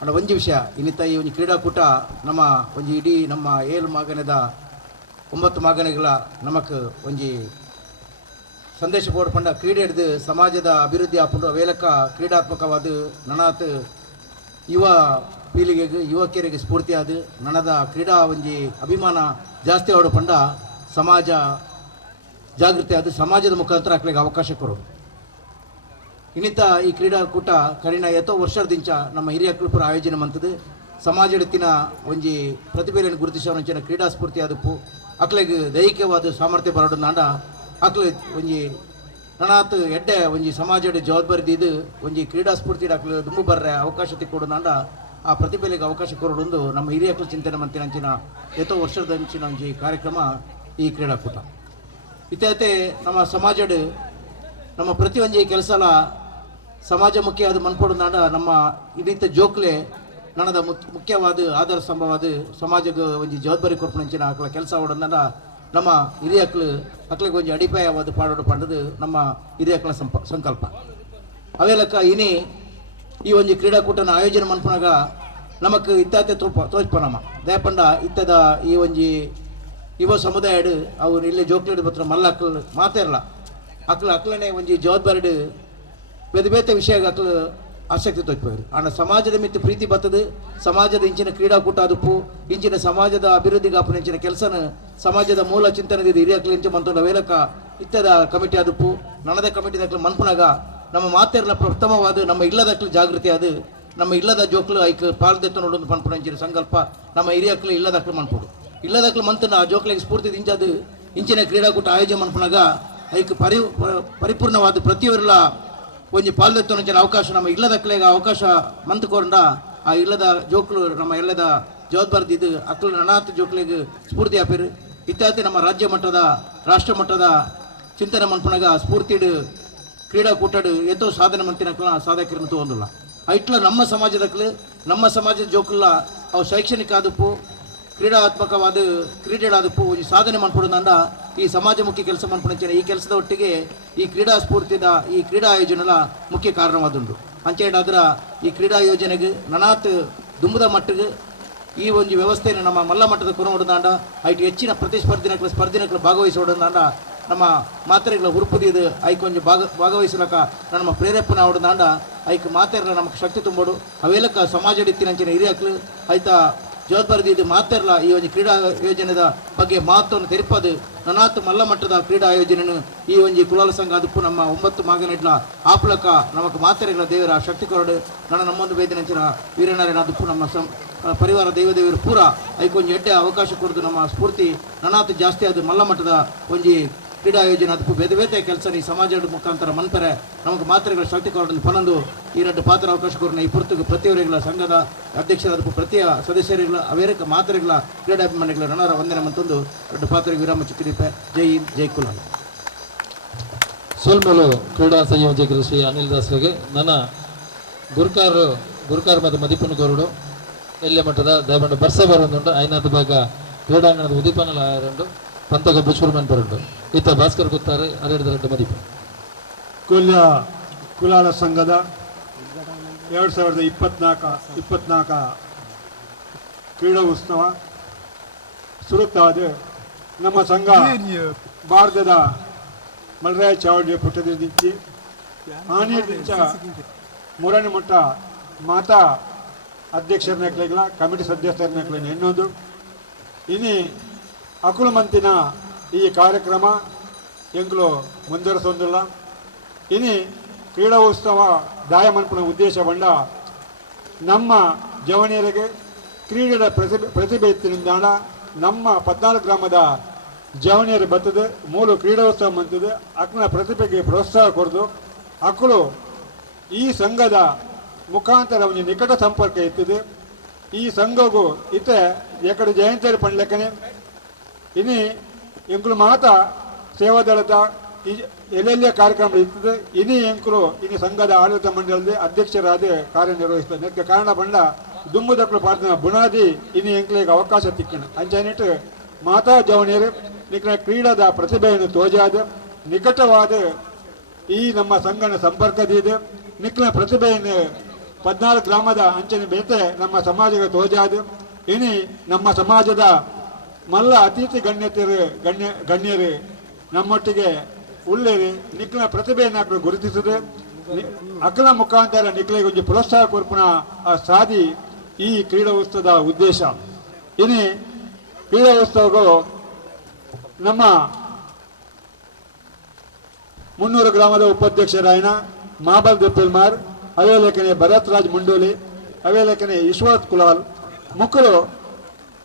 ಅಡ ಒಂಜಿ ವಿಷಯ, ಇನ್ನಿತ ಈ ಒಂದು ಕ್ರೀಡಾಕೂಟ ನಮ್ಮ ಒಂಜಿ ಇಡೀ ನಮ್ಮ ಏಳು ಮಾಗಣದ ಒಂಬತ್ತು ಮಾಗಣಗಳ ನಮಕ್ ಒಂಜಿ ಸಂದೇಶ ಬೋರ್ಡ್ ಪಂಡ ಕ್ರೀಡೆ ಹಿಡಿದು ಸಮಾಜದ ಅಭಿವೃದ್ಧಿ ಆಪುಂಡು ಅವೇಲಕ ಕ್ರೀಡಾತ್ಮಕವಾದ ನನಾತ್ ಯುವ ಪೀಳಿಗೆಗೆ ಯುವಕರಿಗೆ ಸ್ಫೂರ್ತಿ ಆದ ನನದ ಕ್ರೀಡಾ ಒಂಜಿ ಅಭಿಮಾನ ಜಾಸ್ತಿ ಆವಡು ಪಂಡ ಸಮಾಜ, ಜಾಗೃತಿ ಆದ ಸಮಾಜದ ಮುಖಾಂತರ ಅಕ್ಲಿಗೆ ಅವಕಾಶ ಕೊರು ಇನ್ನಿತ ಈ ಕ್ರೀಡಾಕೂಟ ಕಡಿನ ಎತ್ತೋ ವರ್ಷದಿಂಚ ನಮ್ಮ ಹಿರಿಯ ಪುರ ಆಯೋಜನೆ ಮಂತದು ಸಮಾಜಡತ್ತಿನ ಒಂಜಿ ಪ್ರತಿಭೆಯನ್ನು ಗುರುತಿಸುವಂಚಿನ ಕ್ರೀಡಾ ಸ್ಫೂರ್ತಿ ಆದಪ್ಪು ಅಕ್ಲೆಗ್ ದೈಹಿಕವಾದ ಸಾಮರ್ಥ್ಯ ಬರೋಡು ನಾಂಡ ಅಕ್ಲೆ ಒಂಜಿ ನನಾತ್ ಎಡ್ಡೆ ಒಂಜಿ ಸಮಾಜದ ಜವಾಬ್ದಾರಿ ಇದು ಒಂಜಿ ಕ್ರೀಡಾ ಸ್ಫೂರ್ತಿ ಅಕ್ಲು ದುಂಬು ಬರ್ರೆ ಅವಕಾಶ ತಿಕ್ಕೊಡು ನಾಂಡ ಆ ಪ್ರತಿಭೆಗೆ ಅವಕಾಶ ಕೊರಡೊಂದು ನಮ್ಮ ಹಿರಿಯ ಚಿಂತನೆ ಅಂಚಿನ ಎತ್ತೋ ವರ್ಷದಂಚಿನ ಒಂಜಿ ಕಾರ್ಯಕ್ರಮ ಈ ಕ್ರೀಡಾಕೂಟ. ಇತ್ತೆ ನಮ್ಮ ಸಮಾಜಡ್ ನಮ್ಮ ಪ್ರತಿಯೊಂದು ಕೆಲಸಲ ಸಮಾಜಮುಖಿ ಅದು ಮನ್ಪಡು ನಮ್ಮ ಇಡೀತ ಜೋಕ್ಲೆ ನನದ ಮುಕ್- ಮುಖ್ಯವಾದ ಆಧಾರ ಸ್ತಂಭವಾದ ಸಮಾಜದ ಒಂಜಿ ಜವಾಬ್ದಾರಿ ಕೊರ್ಪಣಂಚಿನ ಅಕ್ಲ ಕೆಲಸ ಅವಡನ್ನ ನಮ್ಮ ಹಿರಿಯಕ್ಕಳು ಅಕ್ಲಿಗೆ ಒಂಜಿ ಅಡಿಪಾಯವಾದ ಪಾಡೋಡು ಪಂಡದು ನಮ್ಮ ಹಿರಿಯಕ್ಕಳ ಸಂಪ, ಸಂಕಲ್ಪ. ಅವೇಲಕ್ಕ ಇನಿ ಈ ಒಂದು ಕ್ರೀಡಾಕೂಟನ ಆಯೋಜನೆ ಮನ್ಪನಾಗ ಇತ್ತಾತೆ ತೋಪ ತೋಚ್ಪ ನಮ್ಮ ದಯಪಂಡ ಇತ್ತದ ಈ ಒಂಜಿ ಯುವ ಸಮುದಾಯಡ್ ಅವ್ರು ಇಲ್ಲೇ ಜೋಕ್ಲೇಡ್ ಬತ್ರ ಮಲ್ಲ ಅಕ್ಲ್ ಮಾತೇರ್ಲ ಅಕ್ಲ್, ಅಕ್ಲನೆ ಒಂಜಿ ಜವಾಬ್ದಾರಿ ಬೇತೆ ಬೇತೆ ವಿಷಯ ಅಕ್ಲ್ ಆಸಕ್ತಿ ತೋಚ್ಪೋರು ಆಂಡ ಸಮಾಜದ ಮಿತ್ತು ಪ್ರೀತಿ ಬತ್ತದ, ಸಮಾಜದ ಇಂಚಿನ ಕ್ರೀಡಾಕೂಟ ಅದುಪ್ಪು, ಇಂಚಿನ ಸಮಾಜದ ಅಭಿವೃದ್ಧಿಗೆ ಆಪನ ಇಂಚಿನ ಕೆಲಸನ ಸಮಾಜದ ಮೂಲ ಚಿಂತನದ ಹಿರಿಯ ಇಂಚ ಮಂತೊಂಡ ವೇಲಕ ಇತ್ತದ ಕಮಿಟಿ ಅದುಪ್ಪು. ನನದ ಕಮಿಟಿ ಅಕ್ಕಲ ಮನ್ಪುನಾಗ ನಮ್ಮ ಮಾತೇರ್ಲ ಪ್ರಥಮವಾದ ನಮ್ಮ ಇಲ್ಲದಕ್ಲು ಜಾಗೃತಿ ಅದು ನಮ್ಮ ಇಲ್ಲದ ಜೋಕ್ಲು ಐಕ್ ಪಾಲ್ದೆತ್ತ ನೋಡೊಂದು ಪನ್ಪುನ ಇಂಚಿನ ಸಂಕಲ್ಪ ನಮ್ಮ ಹಿರಿಯಕ್ಲು ಇಲ್ಲದಕ್ಲು ಮನ್ಪುಡು. ಇಲ್ಲದಕ್ಲು ಮಂತನ ಆ ಜೋಕ್ಲಿಗೆ ಸ್ಫೂರ್ತಿ ದಿಂಚದು ಇಂಚಿನ ಕ್ರೀಡಾಕೂಟ ಆಯೋಜನೆ ಮನ್ಪುನಾಗ ಐಕ್ ಪರಿ ಪರಿಪೂರ್ಣವಾದ ಪ್ರತಿವರ್ಲ ಒಂಜಿ ಪಾಲ್ದೆತ್ತೊನಂಚಿನ ಅವಕಾಶ ನಮ್ಮ ಇಲ್ಲದಕ್ಲೆಗ ಅವಕಾಶ ಮಂತ್ಕೊಂಡ ಆ ಇಲ್ಲದ ಜೋಕ್ಲು ನಮ್ಮ ಇಲ್ಲದ ಜವಾಬ್ದಾರಿ ಇದು ಅಕ್ಲು ನನಾತ್ ಜೋಕ್ಲಿಗೆ ಸ್ಫೂರ್ತಿ ಆಪಿರು. ಇತ್ಯಾದಿ ನಮ್ಮ ರಾಜ್ಯ ಮಟ್ಟದ, ರಾಷ್ಟ್ರ ಮಟ್ಟದ ಚಿಂತನೆ ಮನ್ಪನಾಗ ಸ್ಫೂರ್ತಿಡು ಕ್ರೀಡಾಕೂಟಡು ಎತ್ತೋ ಸಾಧನೆ ಮಂತಿನಕ್ಲ ಸಾಧಕರನ್ನು ತಗೊಂಡಿಲ್ಲ. ಐಟ್ಲ ನಮ್ಮ ಸಮಾಜದಕ್ಲು, ನಮ್ಮ ಸಮಾಜದ ಜೋಕುಲ್ಲ ಅವು ಶೈಕ್ಷಣಿಕ ಆದಪ್ಪು ಕ್ರೀಡಾತ್ಮಕವಾದ, ಕ್ರೀಡೆಗಳಾದಪ್ಪು ಈ ಸಾಧನೆ ಮಾಡ್ಕೊಡೋದಂಡ ಈ ಸಮಾಜಮುಖಿ ಕೆಲಸ ಮನ್ಪುಣಂಚಿನ ಈ ಕೆಲಸದ ಒಟ್ಟಿಗೆ ಈ ಕ್ರೀಡಾ ಸ್ಫೂರ್ತಿದ ಈ ಕ್ರೀಡಾ ಆಯೋಜನೆಲ ಮುಖ್ಯ ಕಾರಣವಾದುಂಡು ಅದರ ಈ ಕ್ರೀಡಾ ಯೋಜನೆಗೆ ನನಾತ್ ದುಂಬದ ಮಟ್ಟಿಗೆ ಈ ಒಂದು ವ್ಯವಸ್ಥೆಯನ್ನು ನಮ್ಮ ಮಲ್ಲ ಮಟ್ಟದ ಕೊನೋಡದಾಂಡ ಐಟು ಹೆಚ್ಚಿನ ಪ್ರತಿಸ್ಪರ್ಧಿನಕ್ಲ ಸ್ಪರ್ಧಿನಕ್ಲ ಭಾಗವಹಿಸೋಡದಾಂಡ ನಮ್ಮ ಮಾತ್ರೆಗಳ ಇದು ಐಕ್ ಕೊಂಚ ಭಾಗ ಭಾಗವಹಿಸಲಕ ನಮ್ಮ ಪ್ರೇರೇಪಣೆ ಅವಡದಾಂಡ ಐಕ್ ಮಾತೆರ್ಲ ನಮಗೆ ಶಕ್ತಿ ತುಂಬೋಡು. ಅವೇಲಕ ಸಮಾಜ ಇತ್ತಿನಂಚಿನ ಹಿರಿಯಕ್ಲು ಐತ ಜವಾಬ್ದಾರಿ ಇದು ಮಾತೆರ್ಲ ಈ ಒಂದು ಕ್ರೀಡಾ ಯೋಜನೆದ ಬಗ್ಗೆ ಮಹತ್ವವನ್ನು ತೆರಿಪದು. ನನಾತ್ ಮಲ್ಲ ಮಟ್ಟದ ಕ್ರೀಡಾ ಯೋಜನೆ ಈ ಒಂದು ಕುಲಾಲ ಸಂಘ ಅದಕ್ಕೂ ನಮ್ಮ ಒಂಬತ್ತು ಮಾಗನೆಡ್ಲ ಆಪ್ಲಕ ನಮಗೆ ಮಾತೆರೆಗಳ ದೇವರ ಶಕ್ತಿ ಕೊರಡು. ನನ್ನ ನಮ್ಮೊಂದು ಬೇದಿನಂಚಿನ ವೀರನಾರಾಯಣ ಅದಕ್ಕೂ ನಮ್ಮ ಸಂ ಪರಿವಾರ ದೈವದೇವರು ಪೂರ ಐಕೊಂಜಿ ಎಡ್ಡೆ ಅವಕಾಶ ಕೊಡದು ನಮ್ಮ ಸ್ಫೂರ್ತಿ. ನನಾತ್ ಜಾಸ್ತಿ ಅದು ಮಲ್ಲ ಮಟ್ಟದ ಒಂಜಿ ಕ್ರೀಡಾ ಯೋಜನೆ ಅದಕ್ಕೂ ಬೇದ ಬೇತೆ ಕೆಲಸ ಈ ಸಮಾಜದ ಮುಖಾಂತರ ಮನ್ಪರೆ. ನಮಗೆ ಮಾತ್ರೆಗಳ ಶಕ್ತಿ ಕೊಡಲು ಫಲಂದು ಈ ಎರಡು ಪಾತ್ರ ಅವಕಾಶ ಕೊರನ ಈ ಪುರ್ತಕ ಪ್ರತಿಯವರಿಗಳ ಸಂಘದ ಅಧ್ಯಕ್ಷರ ಅದಕ್ಕೂ ಪ್ರತಿಯ ಸದಸ್ಯರುಗಳ, ಅವೇರಕ ಮಾತ್ರೆಗಳ ಕ್ರೀಡಾಭಿಮಾನಿಗಳ ರಣರ ವಂದನೆ ಮತ್ತೊಂದು ಎರಡು ಪಾತ್ರ ವಿರಾಮ ಚಿಕ್ಕಿರಿಪೆ. ಜೈ ಹಿಂದ್, ಜೈ ಕುಲ ಸೋಲ್ಮಲು ಕ್ರೀಡಾ ಸಂಯೋಜಕರು ಶ್ರೀ ಅನಿಲ್ ದಾಸ್ರಿಗೆ ನನ್ನ ಗುರ್ಕಾರ್, ಗುರುಕಾರ ಮತ್ತು ಮದಿಪನ್ ಗೌರಡು ಎಲ್ಲೆ ಮಟ್ಟದ ದಯಮಾಡಿ ಬರ್ಸ ಬರೋದುಂಟು ಐನಾದ ಭಾಗ ಕ್ರೀಡಾಂಗಣದ ಉದೀಪನಲ ಆಯರಂಡು ಪಂತಗ ಚೂರ್ಮನ್ ಬರೋದು ಈತ ಭಾಸ್ಕರ್ ಗೊತ್ತಾರೆ ಹನ್ನೆರಡು ರೆಡ್ಡು ಮದಿಪ. ಕುಲ್ಯ ಕುಲಾಲ ಸಂಘದ ಎರಡು ಸಾವಿರದ ಇಪ್ಪತ್ನಾಲ್ಕ ಇಪ್ಪತ್ನಾಲ್ಕ ಕ್ರೀಡಾ ಉತ್ಸವ ಸುರುತ್ತಾದ ನಮ್ಮ ಸಂಘ ಭಾರತದ ಮಲರಾಯ ಚಾವಡಿಯ ಪುಟ್ಟದಿಂಚಿ ಆನೆದಿಂಚ ಮೂರನೇ ಮಟ್ಟ ಮಾತಾ ಅಧ್ಯಕ್ಷರನ್ನ ಕಮಿಟಿ ಸದಸ್ಯರನ್ನ ಎನ್ನೋದು. ಇನಿ ಅಕುಲ ಮಂತಿನ ಈ ಕಾರ್ಯಕ್ರಮ ಎಂಗ್ಲು ಮುಂದುವರೆಸೊಂದಿಲ್ಲ. ಇನಿ ಕ್ರೀಡಾ ಉತ್ಸವ ಉದ್ದೇಶ ಬಂಡ ನಮ್ಮ ಜವನಿಯರಿಗೆ ಕ್ರೀಡೆಯ ಪ್ರತಿಭೆ ಪ್ರತಿಭೆ ನಮ್ಮ ಪದ್ನಾಲ್ಕು ಗ್ರಾಮದ ಜವನಿಯರು ಬರ್ತದೆ ಮೂಲ ಕ್ರೀಡೋತ್ಸವ ಬಂತಿದೆ ಅಕ್ಕನ ಪ್ರತಿಭೆಗೆ ಪ್ರೋತ್ಸಾಹ ಕೊಡದು ಅಕ್ಕಳು ಈ ಸಂಘದ ಮುಖಾಂತರ ಒಂದು ನಿಕಟ ಸಂಪರ್ಕ ಎತ್ತಿದೆ. ಈ ಸಂಘಗೂ ಇತ್ತೆ ಎಕಡೆ ಜಯಂತಿಯಲ್ಲಿ ಪಂಡ್ಲೆಕ್ಕನೆ ಇನಿ ಎಂಕುಲು ಮಾತ ಸೇವಾದಳದ ಎಲ್ಲೆಲ್ಲ ಕಾರ್ಯಕ್ರಮ ಇರ್ತದೆ ಇನಿ ಎಂಕುಲು ಇನಿ ಸಂಘದ ಆಡಳಿತ ಮಂಡಳದಲ್ಲಿ ಅಧ್ಯಕ್ಷರಾದ ಕಾರ್ಯನಿರ್ವಹಿಸ್ತಾರೆ ನೆಕ್ಕ ಕಾರಣ ಬಂಡ ದುಮ್ಮುದಕ್ಕಳು ಪಾಡ್ತಿನ ಬುನಾದಿ ಇನಿ ಎಂಕ್ಲಿಗೆ ಅವಕಾಶ ತಿಕ್ಕಣ ಅಂಚನಿಟ್ಟು ಮಾತಾ ಜವಣಿಯರು ನಿಖರ ಕ್ರೀಡಾದ ಪ್ರತಿಭೆಯನ್ನು ತೋಜಾದ ನಿಕಟವಾದ ಈ ನಮ್ಮ ಸಂಘನ ಸಂಪರ್ಕದಿದೆ ನಿಖಲ ಪ್ರತಿಭೆಯನ್ನು ಪದ್ನಾಲ್ಕು ಗ್ರಾಮದ ಅಂಚನೆ ಬೇತೆ ನಮ್ಮ ಸಮಾಜಕ್ಕೆ ತೋಜಾದ ಇನಿ ನಮ್ಮ ಸಮಾಜದ ಮಲ್ಲ ಅತಿಥಿ ಗಣ್ಯತೆಯರು ಗಣ್ಯ, ಗಣ್ಯರು, ನಮ್ಮೊಟ್ಟಿಗೆ ಉಳ್ಳೇರಿ ನಿಖಲ ಪ್ರತಿಭೆಯನ್ನು ಗುರುತಿಸಿದೆ. ಅಕಲ ಮುಖಾಂತರ ನಿಖಲಿಗೆ ಒಂದು ಪ್ರೋತ್ಸಾಹ ಕೊರ್ಪುನ ಆ ಸಾಧಿ ಈ ಕ್ರೀಡಾ ಉತ್ಸವದ ಉದ್ದೇಶ. ಇನಿ ಕ್ರೀಡಾ ಉತ್ಸವಗಳು ನಮ್ಮ ಮುನ್ನೂರು ಗ್ರಾಮದ ಉಪಾಧ್ಯಕ್ಷರಾಯನ ಮಾಬಲ್ ದೆಪ್ಪೆಲ್ಮಾರ್ ಅವೇ ಲೇಖನೆ ಭರತ್ ರಾಜ್ ಮುಂಡೋಲಿ ಅವೇ ಲೇಖನೆ ಕುಲಾಲ್ ಮುಕ್ಕಳು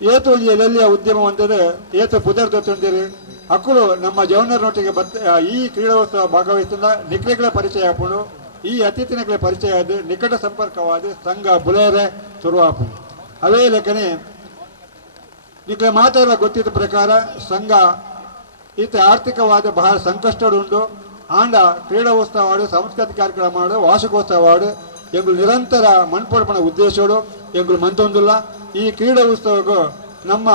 ಏತು ಈ ಎಲ್ಲೆಲ್ಲಿಯ ಉದ್ಯಮ ಹೊಂದಿದೆ ಏತು ಪುದರ್ ತೊಂದಿರಿ ಅಕ್ಕಳು ನಮ್ಮ ಜವನರೊಟ್ಟಿಗೆ ಬತ್ ಈ ಕ್ರೀಡೋತ್ಸವ ಭಾಗವಹಿಸಿದ ನಿಖಲೆಗಳ ಪರಿಚಯ ಹಾಕೊಂಡು ಈ ಅತಿಥಿನಗಳ ಪರಿಚಯ ಆದ ನಿಕಟ ಸಂಪರ್ಕವಾದ ಸಂಘ ಬುಲೇರೆ ಶುರುವಾಪು ಅವೇ ಲೆಕ್ಕನೆ ನಿಖಲೆ ಮಾತಾಡ ಗೊತ್ತಿದ್ದ ಪ್ರಕಾರ ಸಂಘ ಈತ ಆರ್ಥಿಕವಾದ ಬಹಳ ಸಂಕಷ್ಟಡುಂಡು ಆಂಡ ಕ್ರೀಡಾ ಉತ್ಸವ ಆಡು, ಸಾಂಸ್ಕೃತಿಕ ಕಾರ್ಯಕ್ರಮ ಮಾಡು ವಾರ್ಷಿಕೋತ್ಸವ ಆಡು ಎಂಗಳು ನಿರಂತರ ಮಣ್ಪಡ್ಪಣ ಉದ್ದೇಶಗಳು, ಎಂಗಳು ಮಂತೊಂದಿಲ್ಲ. ಈ ಕ್ರೀಡಾ ಉತ್ಸವಕ್ಕೆ ನಮ್ಮ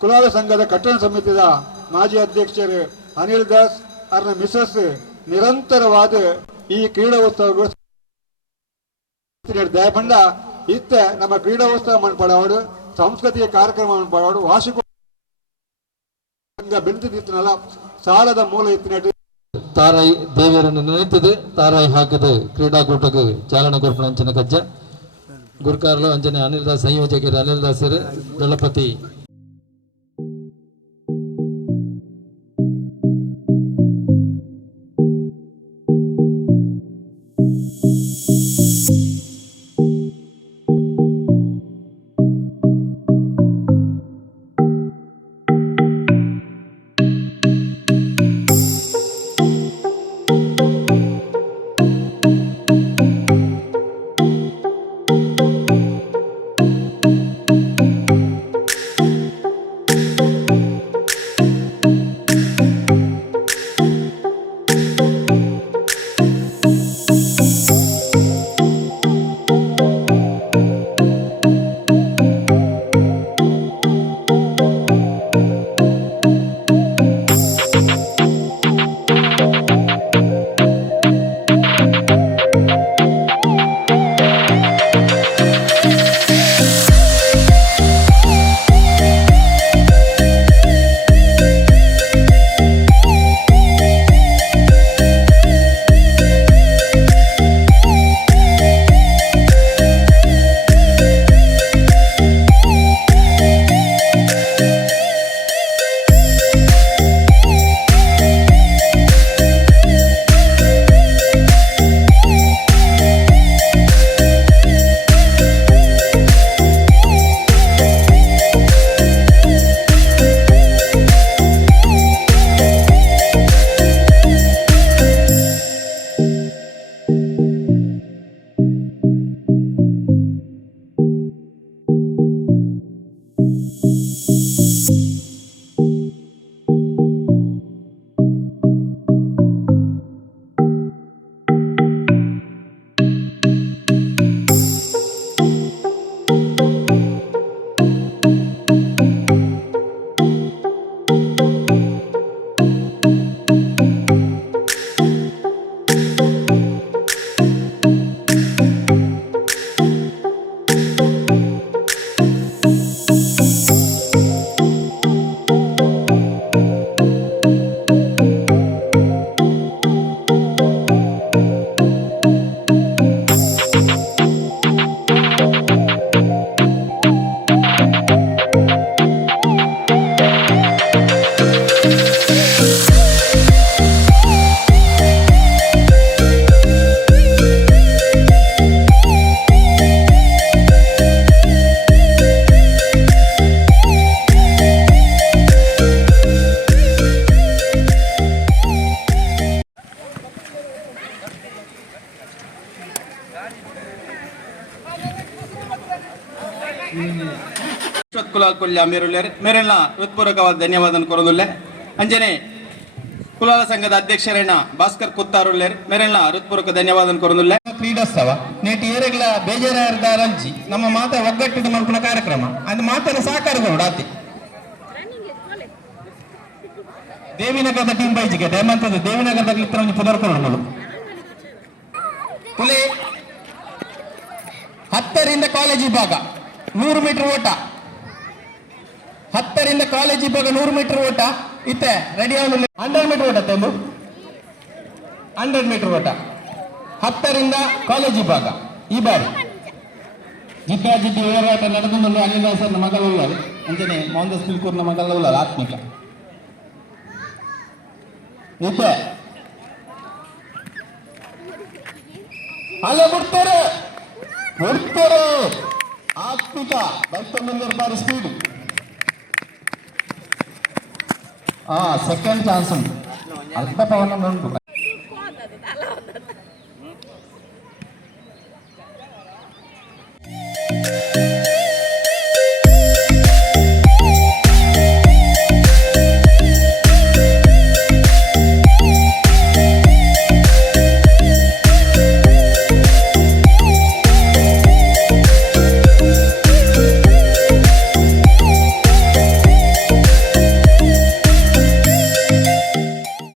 ಕುಲಾಲ ಸಂಘದ ಕಟ್ಟಡ ಸಮಿತಿದ ಮಾಜಿ ಅಧ್ಯಕ್ಷರು ಅನಿಲ್ ದಾಸ್ ಅವರ ಮಿಸಸ್ ನಿರಂತರವಾದ ಈ ಕ್ರೀಡಾ ಉತ್ಸವಗೂ ದಯಪಂಡ ಇತ್ತ ನಮ್ಮ ಕ್ರೀಡಾ ಉತ್ಸವ ಮಣ್ಪಡವಾಡು ಸಾಂಸ್ಕೃತಿಕ ಕಾರ್ಯಕ್ರಮ ಮಣ್ಪಡವಾಡು ವಾರ್ಷಿಕ ಬೆಳೆದಿತ್ತನಲ್ಲ ಸಾಲದ ಮೂಲ ಇತ್ತಿನಟ್ಟು ತಾರಾಯಿ ದೇವಿಯರನ್ನು ನೆನೆತದೆ ತಾರಾಯಿ ಹಾಕದೆ ಕ್ರೀಡಾಕೂಟಕ್ಕೆ ಚಾಲನೆ ಕೊರ್ಪಣ ಅಂಚನ ಕಜ್ಜ ಗುರ್ಕಾರ್ಲು ಅಂಚನೆ ಅನಿಲ್ ದಾಸ್ ಸಂಯೋಜಕರು ಅನಿಲ್ ದಾಸರು ದಳಪತಿ ಕುಲಾಲ್ ಕೊಲ್ಯ ಮೇರುಲ್ಯರ್ ಮೇರೆಲ್ಲ ಹೃತ್ಪೂರ್ವಕವಾದ ಧನ್ಯವಾದ ಕೊರದುಲ್ಲೆ ಅಂಜನೆ ಕುಲಾಲ ಸಂಘದ ಅಧ್ಯಕ್ಷರೇನ ಭಾಸ್ಕರ್ ಕುತ್ತಾರುಲ್ಲೇರ್ ಮೇರೆಲ್ಲ ಹೃತ್ಪೂರ್ವಕ ಧನ್ಯವಾದ ಕೊರದುಲ್ಲೆ ಕ್ರೀಡೋತ್ಸವ ನೇಟಿ ಏರೆಗ್ಲ ಬೇಜಾರದ ರಂಜಿ ನಮ್ಮ ಮಾತ ಒಗ್ಗಟ್ಟಿನ ಮಲ್ಪನ ಕಾರ್ಯಕ್ರಮ. ಅದು ಮಾತನ ಸಾಕಾರ ಆತಿ ದೇವಿನಗರದ ಟೀಮ್ ಬೈಜಿಗೆ ದಯಮಂತದ್ದು ದೇವಿನಗರದ ಒಂದು ಪುನರ್ಕೊಂಡು ಪುಲಿ, ಹತ್ತರಿಂದ ಕಾಲೇಜ್ ವಿಭಾಗ. ನೂರು ಮೀಟರ್ ಓಟ. ಹತ್ತರಿಂದ ಕಾಲೇಜ್ ಭಾಗ ನೂರು ಮೀಟರ್ ಓಟ. ಇತ್ತೆ ರೆಡಿ ಆಗಲು ಹಂಡ್ರೆಡ್ ಮೀಟರ್ ಓಟ ತಂದು ಹಂಡ್ರೆಡ್ ಮೀಟರ್ ಓಟ. ಹತ್ತರಿಂದ ಕಾಲೇಜ್ ಭಾಗ ಈ ಬಾರಿ. ಜಿದ್ದ ಜಿದ್ದಿ ಹೋರಾಟ ನಡೆದುಕೊಂಡು ಅನಿಲ್ ಸರ್ನ ಮಗಳ ಉಳ್ಳದು ಅಂಚನೆ ಮೋಹನ್ ಪಿಲ್ಕೂರ್ನ ಮಗಳ ಉಳ್ಳದು ಆತ್ಮಿಕ. ಇತ್ತೆ. ಅಲ್ಲೇ ಬಿಡ್ತಾರೆ. ಬಿಡ್ತಾರೆ. ಆತ್ಮಿಕ ಬರ್ತೊಂದು ಬಾರಿ ಸ್ಪೀಡ್ ಹಾ ಸೆಕೆಂಡ್ ಚಾನ್ಸ್ ಉಂಟು ಅರ್ಧ ಪವನ ಉಂಟು